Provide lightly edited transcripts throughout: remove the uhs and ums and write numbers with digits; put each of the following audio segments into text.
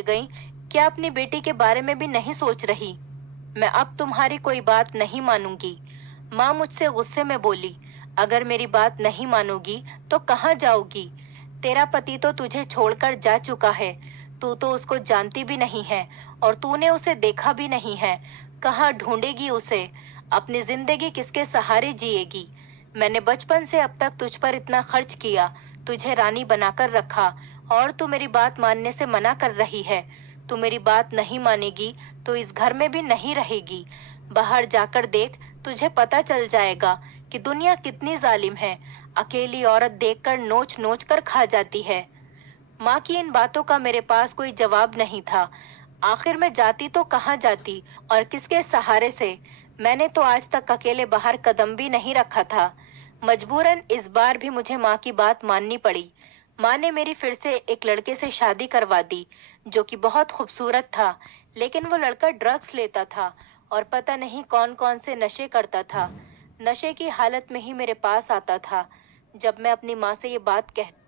फिर गई, क्या अपनी बेटी के बारे में भी नहीं सोच रही? मैं अब तुम्हारी कोई बात नहीं मानूंगी। माँ मुझसे गुस्से में बोली, अगर मेरी बात नहीं मानोगी तो कहाँ जाओगी? तेरा पति तो तुझे छोड़कर जा चुका है। तू तो उसको जानती भी नहीं है और तूने उसे देखा भी नहीं है। कहाँ ढूंढेगी उसे? अपनी जिंदगी किसके सहारे जिएगी? मैंने बचपन से अब तक तुझ पर इतना खर्च किया, तुझे रानी बनाकर रखा, और तू मेरी बात मानने से मना कर रही है। तू मेरी बात नहीं मानेगी तो इस घर में भी नहीं रहेगी। बाहर जाकर देख, तुझे पता चल जाएगा कि दुनिया कितनी जालिम है। अकेली औरत देखकर नोच नोच कर खा जाती है। माँ की इन बातों का मेरे पास कोई जवाब नहीं था। आखिर मैं जाती तो कहाँ जाती और किसके सहारे से? मैंने तो आज तक अकेले बाहर कदम भी नहीं रखा था। मजबूरन इस बार भी मुझे माँ की बात माननी पड़ी। माँ ने मेरी फिर से एक लड़के से शादी करवा दी, जो कि बहुत खूबसूरत था, लेकिन वो लड़का ड्रग्स लेता था और पता नहीं कौन कौन से नशे करता था। नशे की हालत में ही मेरे पास आता था। जब मैं अपनी माँ से ये बात कहती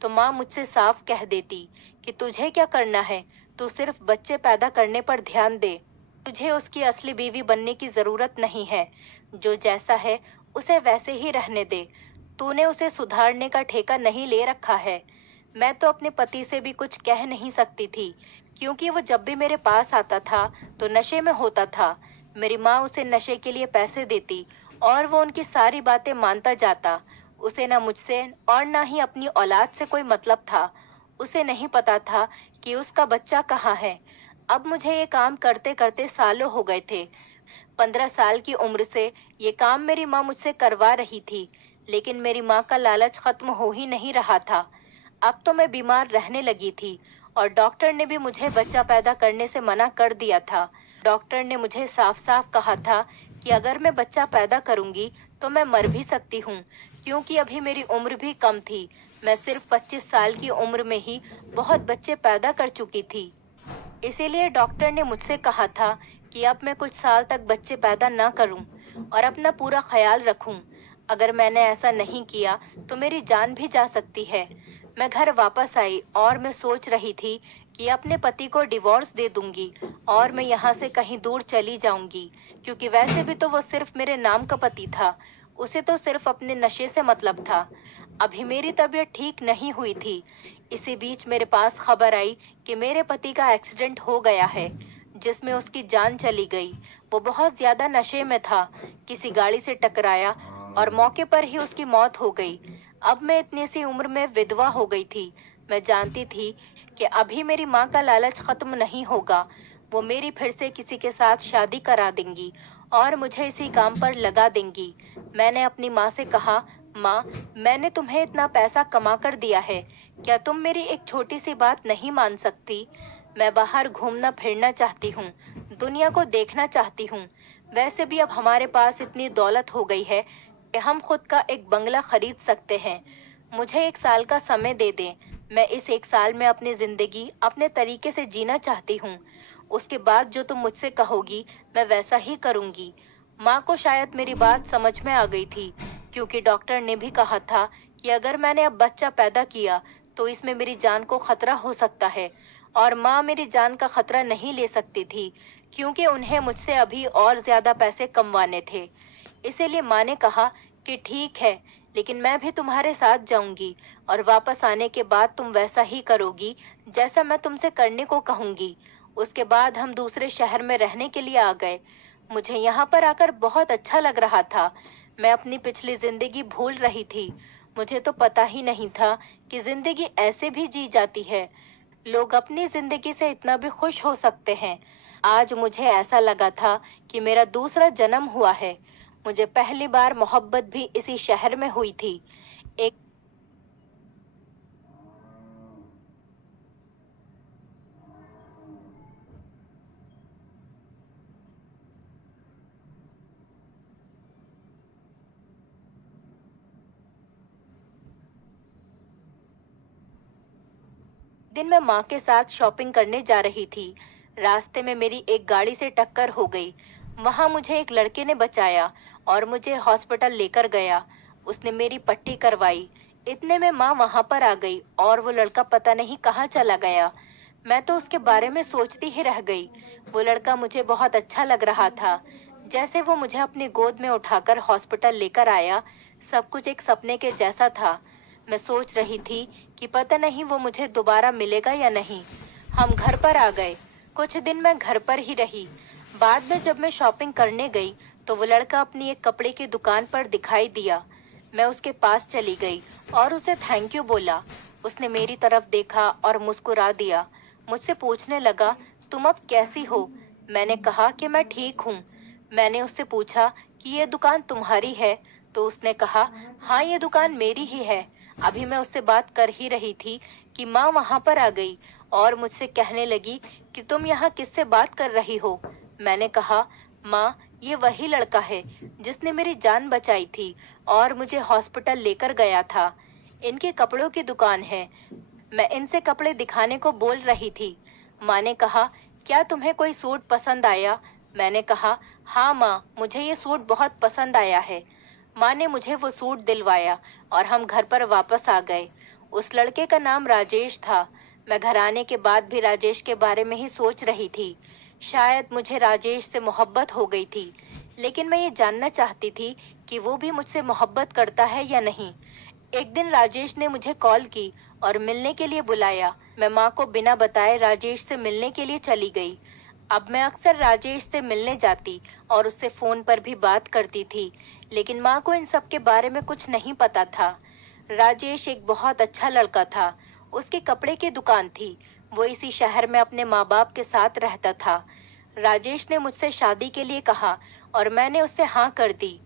तो माँ मुझसे साफ कह देती कि तुझे क्या करना है, तू सिर्फ बच्चे पैदा करने पर ध्यान दे। तुझे उसकी असली बीवी बनने की जरूरत नहीं है। जो जैसा है उसे वैसे ही रहने दे। तूने उसे सुधारने का ठेका नहीं ले रखा है। मैं तो अपने पति से भी कुछ कह नहीं सकती थी, क्योंकि वो जब भी मेरे पास आता था तो नशे में होता था। मेरी माँ उसे नशे के लिए पैसे देती और वो उनकी सारी बातें मानता जाता। उसे न मुझसे और न ही अपनी औलाद से कोई मतलब था। उसे नहीं पता था कि उसका बच्चा कहाँ है। अब मुझे ये काम करते करते सालों हो गए थे। 15 साल की उम्र से ये काम मेरी माँ मुझसे करवा रही थी, लेकिन मेरी माँ का लालच खत्म हो ही नहीं रहा था। अब तो मैं बीमार रहने लगी थी और डॉक्टर ने भी मुझे बच्चा पैदा करने से मना कर दिया था। डॉक्टर ने मुझे साफ साफ कहा था कि अगर मैं बच्चा पैदा करूंगी तो मैं मर भी सकती हूँ, क्योंकि अभी मेरी उम्र भी कम थी। मैं सिर्फ 25 साल की उम्र में ही बहुत बच्चे पैदा कर चुकी थी। इसीलिए डॉक्टर ने मुझसे कहा था कि अब मैं कुछ साल तक बच्चे पैदा ना करूं और अपना पूरा ख्याल रखूं। अगर मैंने ऐसा नहीं किया तो मेरी जान भी जा सकती है। मैं घर वापस आई और मैं सोच रही थी कि अपने पति को डिवोर्स दे दूंगी और मैं यहाँ से कहीं दूर चली जाऊंगी, क्योंकि वैसे भी तो वो सिर्फ मेरे नाम का पति था। उसे तो सिर्फ अपने नशे से मतलब था। अभी मेरी तबीयत ठीक नहीं हुई थी। इसी बीच मेरे पास खबर आई कि मेरे पति का एक्सीडेंट हो गया है, जिसमें उसकी जान चली गई। वो बहुत ज्यादा नशे में था, किसी गाड़ी से टकराया और मौके पर ही उसकी मौत हो गई। अब मैं इतनी सी उम्र में विधवा हो गई थी। मैं जानती थी कि अभी मेरी माँ का लालच खत्म नहीं होगा। वो मेरी फिर से किसी के साथ शादी करा देंगी और मुझे इसी काम पर लगा देंगी। मैंने अपनी माँ से कहा, माँ, मैंने तुम्हें इतना पैसा कमा कर दिया है, क्या तुम मेरी एक छोटी सी बात नहीं मान सकती? मैं बाहर घूमना फिरना चाहती हूँ, दुनिया को देखना चाहती हूँ। वैसे भी अब हमारे पास इतनी दौलत हो गई है कि हम खुद का एक बंगला खरीद सकते हैं। मुझे 1 साल का समय दे दें। मैं इस 1 साल में अपनी जिंदगी अपने तरीके से जीना चाहती हूँ। उसके बाद जो तुम मुझसे कहोगी मैं वैसा ही करूँगी। माँ को शायद मेरी बात समझ में आ गई थी, क्योंकि डॉक्टर ने भी कहा था कि अगर मैंने अब बच्चा पैदा किया तो इसमें मेरी जान को खतरा हो सकता है, और माँ मेरी जान का खतरा नहीं ले सकती थी, क्योंकि उन्हें मुझसे अभी और ज्यादा पैसे कमवाने थे। इसीलिए माँ ने कहा कि ठीक है, लेकिन मैं भी तुम्हारे साथ जाऊंगी और वापस आने के बाद तुम वैसा ही करोगी जैसा मैं तुमसे करने को कहूंगी। उसके बाद हम दूसरे शहर में रहने के लिए आ गए। मुझे यहाँ पर आकर बहुत अच्छा लग रहा था। मैं अपनी पिछली जिंदगी भूल रही थी। मुझे तो पता ही नहीं था कि जिंदगी ऐसे भी जी जाती है। लोग अपनी जिंदगी से इतना भी खुश हो सकते हैं। आज मुझे ऐसा लगा था कि मेरा दूसरा जन्म हुआ है। मुझे पहली बार मोहब्बत भी इसी शहर में हुई थी। एक दिन मैं माँ के साथ शॉपिंग करने जा रही थी। रास्ते में मेरी एक गाड़ी से टक्कर हो गई। वहां मुझे एक लड़के ने बचाया और मुझे हॉस्पिटल लेकर गया। उसने मेरी पट्टी करवाई। इतने में माँ वहां पर आ गई और वो लड़का पता नहीं कहाँ चला गया। मैं तो उसके बारे में सोचती ही रह गई। वो लड़का मुझे बहुत अच्छा लग रहा था। जैसे वो मुझे अपनी गोद में उठाकर हॉस्पिटल लेकर आया, सब कुछ एक सपने के जैसा था। मैं सोच रही थी कि पता नहीं वो मुझे दोबारा मिलेगा या नहीं। हम घर पर आ गए। कुछ दिन मैं घर पर ही रही। बाद में जब मैं शॉपिंग करने गई तो वो लड़का अपनी एक कपड़े की दुकान पर दिखाई दिया। मैं उसके पास चली गई और उसे थैंक यू बोला। उसने मेरी तरफ देखा और मुस्कुरा दिया। मुझसे पूछने लगा, तुम अब कैसी हो? मैंने कहा कि मैं ठीक हूँ। मैंने उससे पूछा कि ये दुकान तुम्हारी है? तो उसने कहा, हाँ ये दुकान मेरी ही है। अभी मैं उससे बात कर ही रही थी कि माँ वहाँ पर आ गई और मुझसे कहने लगी कि तुम यहाँ किससे बात कर रही हो? मैंने कहा, माँ ये वही लड़का है जिसने मेरी जान बचाई थी और मुझे हॉस्पिटल लेकर गया था। इनके कपड़ों की दुकान है। मैं इनसे कपड़े दिखाने को बोल रही थी। माँ ने कहा, क्या तुम्हें कोई सूट पसंद आया? मैंने कहा, हाँ माँ, मुझे ये सूट बहुत पसंद आया है। माँ ने मुझे वो सूट दिलवाया और हम घर पर वापस आ गए। उस लड़के का नाम राजेश था। मैं घर आने के बाद भी राजेश के बारे में ही सोच रही थी। शायद मुझे राजेश से मोहब्बत हो गई थी, लेकिन मैं ये जानना चाहती थी कि वो भी मुझसे मोहब्बत करता है या नहीं। एक दिन राजेश ने मुझे कॉल की और मिलने के लिए बुलाया। मैं माँ को बिना बताए राजेश से मिलने के लिए चली गई। अब मैं अक्सर राजेश से मिलने जाती और उससे फोन पर भी बात करती थी, लेकिन माँ को इन सब के बारे में कुछ नहीं पता था। राजेश एक बहुत अच्छा लड़का था। उसकी कपड़े की दुकान थी। वो इसी शहर में अपने माँ बाप के साथ रहता था। राजेश ने मुझसे शादी के लिए कहा और मैंने उससे हाँ कर दी।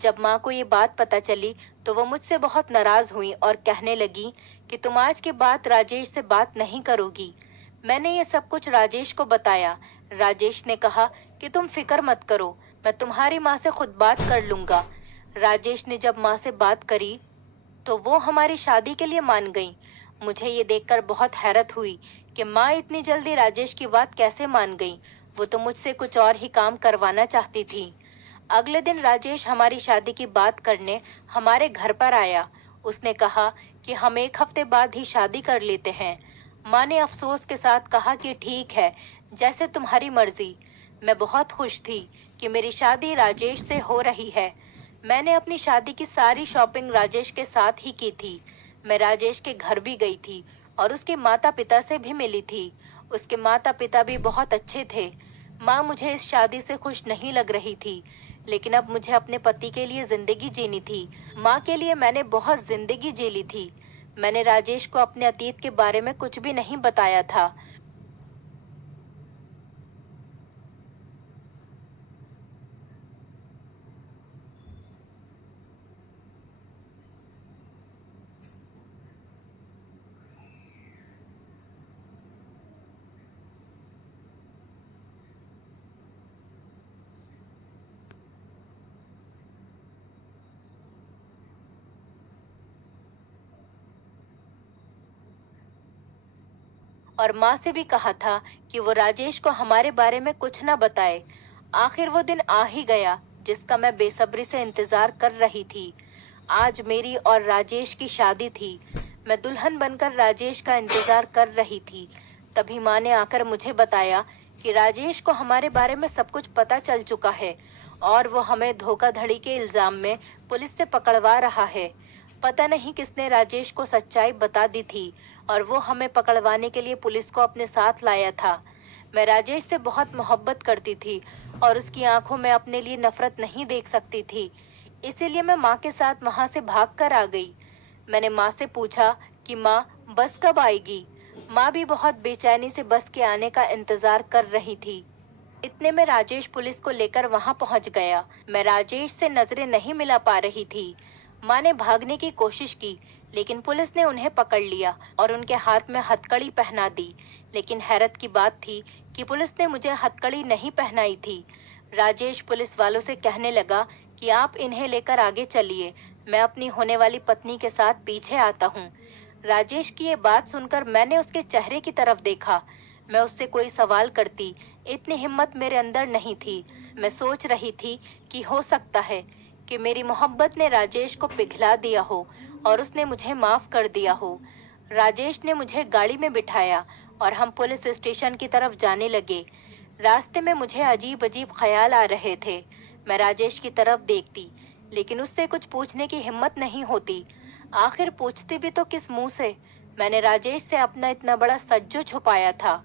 जब माँ को ये बात पता चली तो वो मुझसे बहुत नाराज हुई और कहने लगी कि तुम आज के बाद राजेश से बात नहीं करोगी। मैंने ये सब कुछ राजेश को बताया। राजेश ने कहा कि तुम फिक्र मत करो, मैं तुम्हारी माँ से खुद बात कर लूंगा। राजेश ने जब माँ से बात करी तो वो हमारी शादी के लिए मान गई। मुझे ये देखकर बहुत हैरत हुई कि माँ इतनी जल्दी राजेश की बात कैसे मान गई। वो तो मुझसे कुछ और ही काम करवाना चाहती थी। अगले दिन राजेश हमारी शादी की बात करने हमारे घर पर आया। उसने कहा कि हम एक हफ्ते बाद ही शादी कर लेते हैं। माँ ने अफसोस के साथ कहा कि ठीक है, जैसे तुम्हारी मर्जी। मैं बहुत खुश थी कि मेरी शादी राजेश से हो रही है। मैंने अपनी शादी की सारी शॉपिंग राजेश के साथ ही की थी। मैं राजेश के घर भी गई थी और उसके माता पिता से भी मिली थी। उसके माता पिता भी बहुत अच्छे थे। माँ मुझे इस शादी से खुश नहीं लग रही थी, लेकिन अब मुझे अपने पति के लिए जिंदगी जीनी थी। माँ के लिए मैंने बहुत जिंदगी जी ली थी। मैंने राजेश को अपने अतीत के बारे में कुछ भी नहीं बताया था। और माँ से भी कहा था कि वो राजेश को हमारे बारे में कुछ न बताए। आखिर वो दिन आ ही गया जिसका मैं बेसब्री से इंतजार कर रही थी। आज मेरी और राजेश की शादी थी। मैं दुल्हन बनकर राजेश का इंतजार कर रही थी। तभी माँ ने आकर मुझे बताया कि राजेश को हमारे बारे में सब कुछ पता चल चुका है और वो हमें धोखाधड़ी के इल्जाम में पुलिस से पकड़वा रहा है। पता नहीं किसने राजेश को सच्चाई बता दी थी और वो हमें पकड़वाने के लिए पुलिस को अपने साथ लाया था। मैं राजेश से बहुत मोहब्बत करती थी और उसकी आंखों में अपने लिए नफरत नहीं देख सकती थी। इसीलिए मैं माँ के साथ वहां से भागकर आ गई। मैंने माँ से पूछा कि माँ, बस कब आएगी? माँ भी बहुत बेचैनी से बस के आने का इंतजार कर रही थी। इतने में राजेश पुलिस को लेकर वहां पहुंच गया। मैं राजेश से नजरें नहीं मिला पा रही थी। माँ ने भागने की कोशिश की, लेकिन पुलिस ने उन्हें पकड़ लिया और उनके हाथ में हथकड़ी पहना दी। लेकिन हैरत की बात थी कि पुलिस ने मुझे हथकड़ी नहीं पहनाई थी। राजेश पुलिस वालों से कहने लगा कि आप इन्हें लेकर आगे चलिए, मैं अपनी होने वाली पत्नी के साथ पीछे आता हूँ। राजेश की ये बात सुनकर मैंने उसके चेहरे की तरफ देखा। मैं उससे कोई सवाल करती, इतनी हिम्मत मेरे अंदर नहीं थी। मैं सोच रही थी कि हो सकता है कि मेरी मोहब्बत ने राजेश को पिघला दिया हो और उसने मुझे माफ कर दिया हो। राजेश ने मुझे गाड़ी में बिठाया और हम पुलिस स्टेशन की तरफ जाने लगे। रास्ते में मुझे अजीब अजीब ख्याल आ रहे थे। मैं राजेश की तरफ देखती, लेकिन उससे कुछ पूछने की हिम्मत नहीं होती। आखिर पूछती भी तो किस मुंह से? मैंने राजेश से अपना इतना बड़ा सच जो छुपाया था।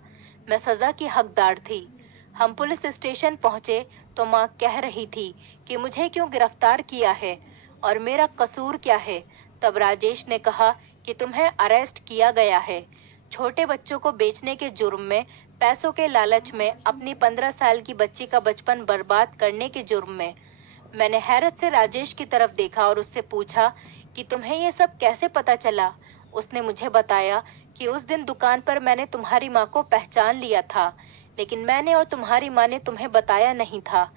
मैं सजा की हकदार थी। हम पुलिस स्टेशन पहुंचे तो माँ कह रही थी कि मुझे क्यों गिरफ्तार किया है और मेरा कसूर क्या है। तब राजेश ने कहा कि तुम्हें अरेस्ट किया गया है, छोटे बच्चों को बेचने के जुर्म में, पैसों के लालच में, अपनी 15 साल की बच्ची का बचपन बर्बाद करने के जुर्म में। मैंने हैरत से राजेश की तरफ देखा और उससे पूछा कि तुम्हें ये सब कैसे पता चला। उसने मुझे बताया कि उस दिन दुकान पर मैंने तुम्हारी माँ को पहचान लिया था, लेकिन मैंने और तुम्हारी माँ ने तुम्हें बताया नहीं था।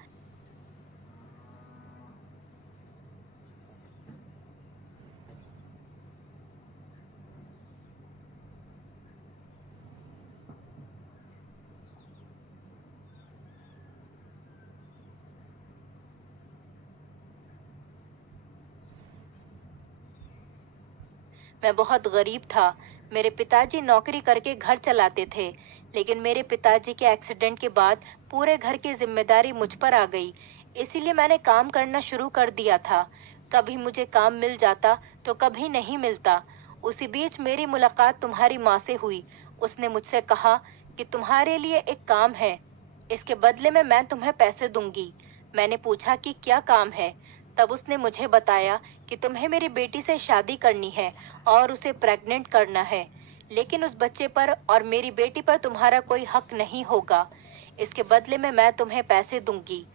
मैं बहुत गरीब था। मेरे पिताजी नौकरी करके घर चलाते थे, लेकिन मेरे पिताजी के एक्सीडेंट के बाद पूरे घर की जिम्मेदारी मुझ पर आ गई। इसीलिए मैंने काम करना शुरू कर दिया था। कभी मुझे काम मिल जाता तो कभी नहीं मिलता। उसी बीच मेरी मुलाकात तुम्हारी माँ से हुई। उसने मुझसे कहा कि तुम्हारे लिए एक काम है, इसके बदले में मैं तुम्हें पैसे दूंगी। मैंने पूछा कि क्या काम है। तब उसने मुझे बताया कि तुम्हें मेरी बेटी से शादी करनी है और उसे प्रेग्नेंट करना है, लेकिन उस बच्चे पर और मेरी बेटी पर तुम्हारा कोई हक नहीं होगा। इसके बदले में मैं तुम्हें पैसे दूंगी।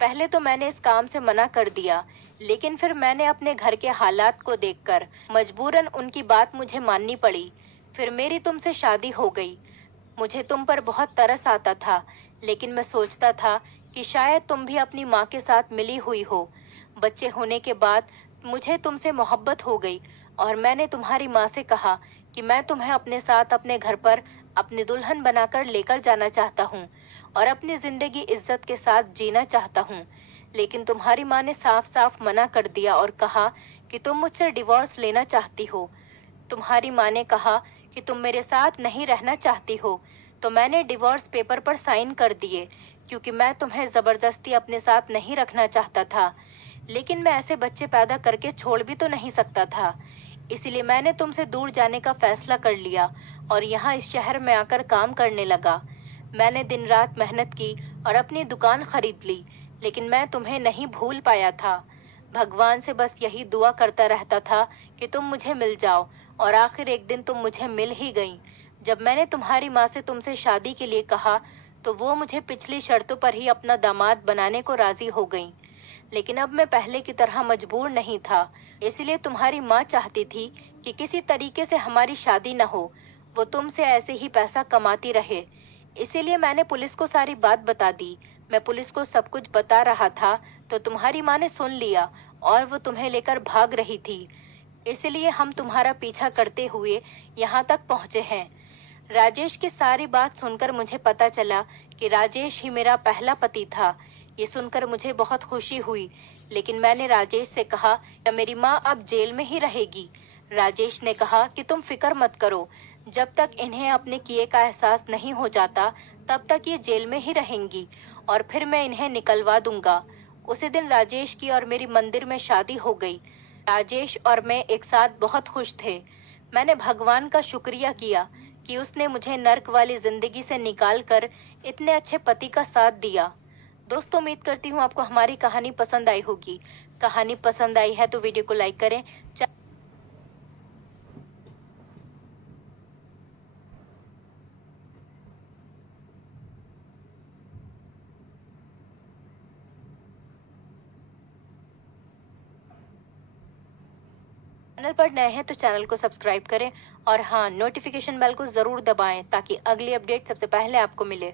पहले तो मैंने इस काम से मना कर दिया, लेकिन फिर मैंने अपने घर के हालात को देखकर मजबूरन उनकी बात मुझे माननी पड़ी। फिर मेरी तुमसे शादी हो गई। मुझे तुम पर बहुत तरस आता था, लेकिन मैं सोचता था कि शायद तुम भी अपनी माँ के साथ मिली हुई हो। बच्चे होने के बाद मुझे तुमसे मोहब्बत हो गई और मैंने तुम्हारी माँ से कहा कि मैं तुम्हें अपने साथ अपने घर पर अपनी दुल्हन बनाकर लेकर जाना चाहता हूँ और अपनी जिंदगी इज्जत के साथ जीना चाहता हूँ। लेकिन तुम्हारी माँ ने साफ साफ मना कर दिया और कहा कि तुम मुझसे डिवोर्स लेना चाहती हो। तुम्हारी माँ ने कहा कि तुम मेरे साथ नहीं रहना चाहती हो, तो मैंने डिवोर्स पेपर पर साइन कर दिए, क्योंकि मैं तुम्हें जबरदस्ती अपने साथ नहीं रखना चाहता था। लेकिन मैं ऐसे बच्चे पैदा करके छोड़ भी तो नहीं सकता था। इसीलिए मैंने तुमसे दूर जाने का फैसला कर लिया और यहाँ इस शहर में आकर काम करने लगा। मैंने दिन रात मेहनत की और अपनी दुकान खरीद ली, लेकिन मैं तुम्हें नहीं भूल पाया था। भगवान से बस यही दुआ करता रहता था कि तुम मुझे मिल जाओ, और आखिर एक दिन तुम मुझे मिल ही गई। जब मैंने तुम्हारी माँ से तुमसे शादी के लिए कहा, तो वो मुझे पिछली शर्तों पर ही अपना दामाद बनाने को राजी हो गई। लेकिन अब मैं पहले की तरह मजबूर नहीं था। इसलिए तुम्हारी माँ चाहती थी कि किसी तरीके से हमारी शादी न हो, वो तुमसे ऐसे ही पैसा कमाती रहे। इसीलिए मैंने पुलिस को सारी बात बता दी। मैं पुलिस को सब कुछ बता रहा था तो तुम्हारी माँ ने सुन लिया और वो तुम्हें लेकर भाग रही थी। इसलिए हम तुम्हारा पीछा करते हुए यहाँ तक पहुँचे हैं। राजेश की सारी बात सुनकर मुझे पता चला कि राजेश ही मेरा पहला पति था। ये सुनकर मुझे बहुत खुशी हुई, लेकिन मैंने राजेश से कहा कि मेरी माँ अब जेल में ही रहेगी। राजेश ने कहा कि तुम फिक्र मत करो, जब तक इन्हें अपने किए का एहसास नहीं हो जाता तब तक ये जेल में ही रहेंगी और फिर मैं इन्हें निकलवा दूंगा। उसी दिन राजेश की और मेरी मंदिर में शादी हो गई। राजेश और मैं एक साथ बहुत खुश थे। मैंने भगवान का शुक्रिया किया कि उसने मुझे नर्क वाली जिंदगी से निकाल कर इतने अच्छे पति का साथ दिया। दोस्तों, उम्मीद करती हूँ आपको हमारी कहानी पसंद आई होगी। कहानी पसंद आई है तो वीडियो को लाइक करें। चैनल पर नए हैं तो चैनल को सब्सक्राइब करें और हाँ, नोटिफिकेशन बेल को जरूर दबाएं ताकि अगली अपडेट सबसे पहले आपको मिले।